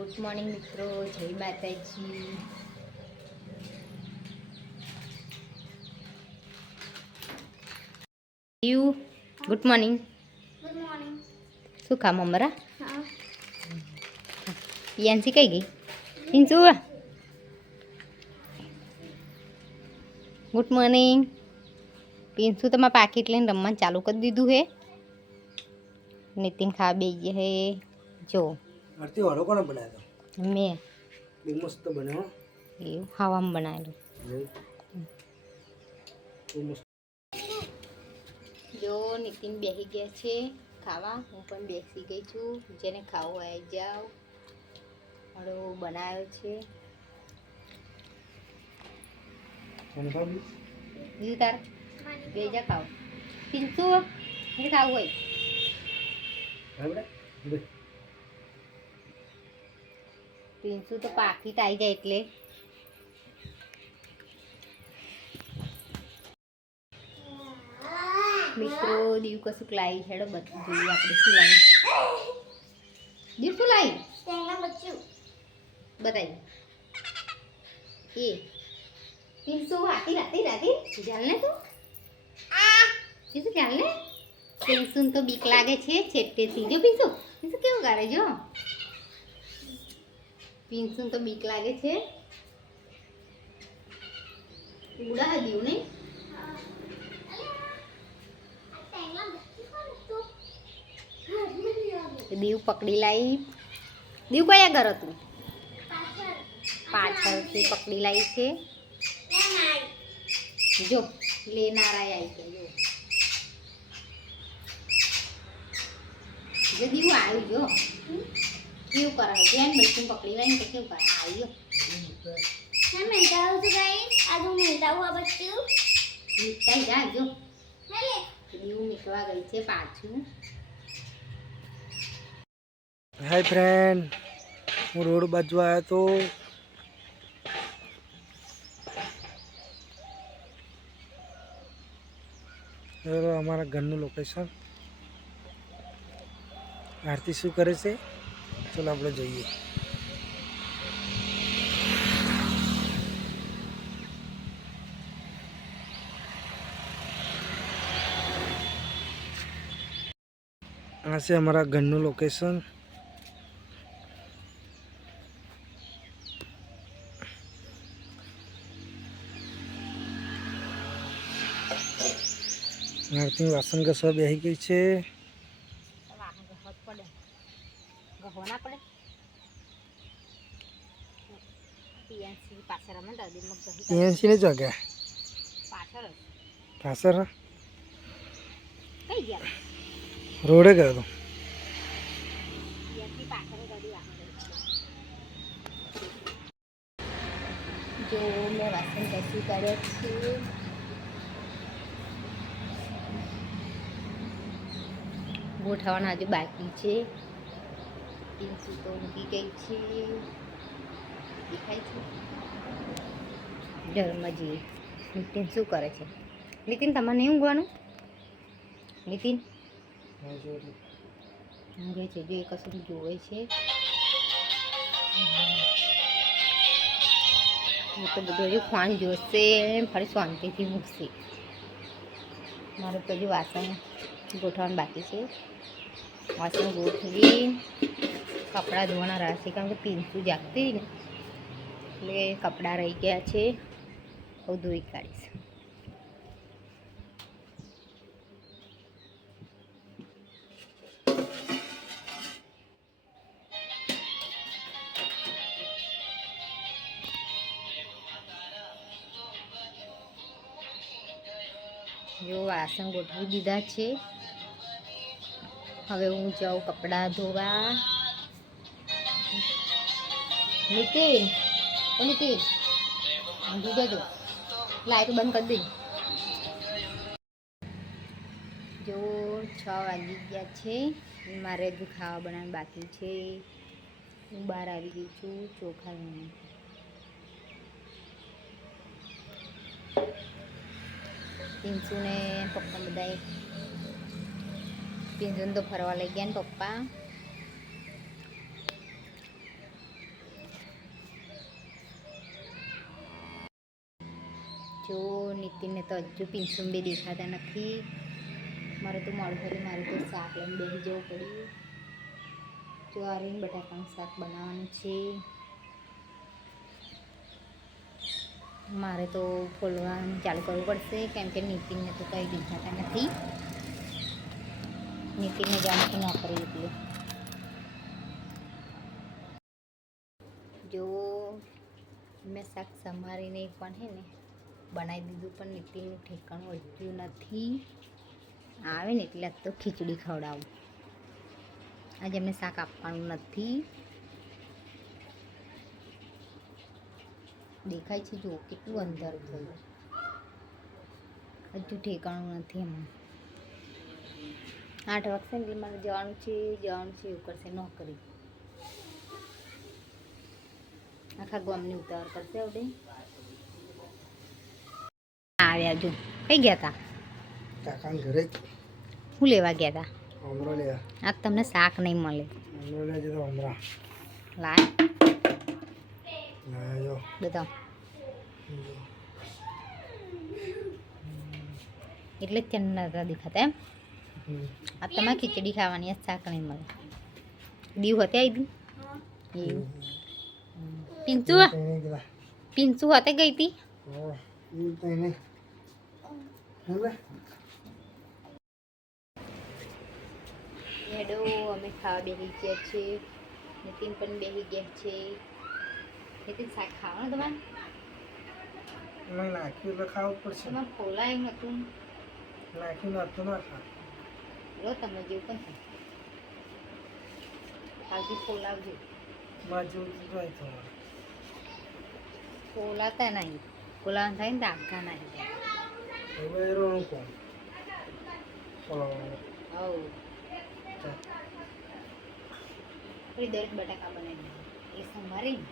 Good morning મિત્રો, જય માતાજી. You good morning. Good morning. શું કામ અમારા હા. પિયાનસી કઈ ગઈ? પિંચુ ગુડ મોર્નિંગ. પિંચુ તમારા પાકીટ લઈને રમવાનું ચાલુ કરી દીધું હે. નીતિન ખા બે ગયા હે. જો આરતી વાળો કોને બનાવ્યો? મેં બહુ મસ્ત બન્યો. એવું હવામાં બનાવેલું. બહુ મસ્ત. જો નીતિન બેસી ગયા છે ખાવા, હું પણ બેસી ગઈ છું. જેને ખાવું આવી જાઓ. હળો બનાવ્યો છે. દીધું તાર બે જા ખાવ. પિંચુ એને ખાવું હોય. પિંચુ તો પાકીટ આવી જાય એટલે મિત્રો દીવ કશું લાવી હેડો બધું જોઈએ આપણે શું લાવી. દીવ શું લાવી બતાવી એ પિંચુ હાથી રાતી રાતી ચાલ ને તું પિંચુ ચાલ ને. પિંચુ તો બીક લાગે છે છેટેથી. જો પિંચુ પિંચુ કેવું કરે જો. પિંચુ તો બીક લાગે છે. ઉડા દીવ નહીં. દીવ પકડી લાવી. દીવ કયા ઘર હતું? પાછળથી પકડી લાવી છે. જો લેનારા આવી ગયા. જો દીવ આવ્યું. જો કેવું કરાવે જેમ બચ્ચું પકડી લાવીને તો કેવું કરે આવ્યો. મીઠાઈ જા. જો દીવ મીઠવા ગઈ છે પાછું. હાય ફ્રેન્ડ, હું રોડ બાજુ આવ્યો તો અમારા ઘરનું લોકેશન. આરતી શું કરે છે ચલો આપણે જોઈએ. આ છે અમારા ઘરનું લોકેશન. આરતી વાસણ ઘસવા બેસી ગઈ છે. પીએનસી ને જગ્યા પાછળ રોડે ગયો હતો. જો મેં વાસણ ઘસી કાઢ્યા છે. ગોઠવવાના હજુ બાકી છે. પિંચુ તો ઊંઘી ગઈ છે. દેખાય છે ધર્મજી. નીતિન શું કરે છે? નીતિન તમારે નહીં ઊંઘવાનું? નીતિન ઊંઘે છે. જો એ કશું જોવે છે. હું તો બધું હજુ ફોન જોશે ફરી શાંતિથી મૂકશે. મારું તો હજુ વાસણ ગોઠવવાનું બાકી છે. વાસણ ગોઠવી કપડાં ધોવાના રહેશે કારણ કે પિંચુ જાગતી ને એટલે કપડાં રહી ગયા છે. હું ધોઈ કાઢીશ. જો વાસણ ગોઠવી દીધા છે. હવે હું જાઉં કપડાં ધોવા. નીતિન ઓ નીતિન ઊંઘી જજો. લાઈટ બંધ કરી દઈ. જો 6 વાગી ગયા છે. મારે હજુ ખાવા બનાવવાનું બાકી છે. હું બહાર આવી ગઈ છું ચોખા લઈને. પિંચુ ને પપ્પા બધાએ પિંચુને તો ફરવા લઈ ગયા ને પપ્પા. જો નીતિનને તો હજુ પિન્સુમ બી દેખાતા નથી. મારે તો મોડું થયું, મારે તો શાક લઈને બેસી જવું પડ્યું. જ્વારી બટાકાનું શાક બનાવવાનું છે. મારે તો ફોલવાનું ચાલુ કરવું પડશે, કેમ કે નીતિનને તો કંઈ દેખાતા નથી. નીતિનને જવાનું નોકરી એટલે જો મેં શાક સમારીને પણ હે ને બનાવી દીધું, પણ નીતિનનું ઠેકાણું વધ્યું નથી. આવે ને એટલે તો ખીચડી ખવડાવું. આજે એમને શાક આપવાનું નથી. દેખાય છે જો કેટલું અંધારું થયું, હજુ ઠેકાણું નથી. એમાં 8 વાગશે ને એટલે મારે જવાનું છે એવું કરશે નોકરી. આખા ગામની ઉતાવળ કરશે હવે. આવ્યા જો કઈ ગયા હતા? કાકા ઘરે શું લેવા ગયા હતા? હમણાં લેવા. આજ તમને શાક નહીં મળે. હમણાં લેજે તો હમણાં લાય લાયો બધા એટલે જ ત્યાં નતા દેખાતા એમ. આ તમારે ખીચડી ખાવાની, શાક નહીં મળે. દીવ હતી આવી એવું. પિન્સુ હાથે ગઈ હતી. હેડો અમે ખાવા બેસી ગયા છે. નીતિન પણ બેસી ગયા છે. નીતિન શાક ખાવાનું તમારે? નાખ્યું એટલે ખાવું પડશે. તમારે ફોલાય હતું નાખ્યું નતું ના ખા. લો તમે જેવું પણ છે. કાલથી ફોલાવજો. માં જેવું જોઈએ તો ફોલાતા નહીં. ફોલાવાનું થાય ને દાગા નહીં જાય. હવે એનું કોણ દરેક બટાકા બનાવી દે એટલે સંભાળે ને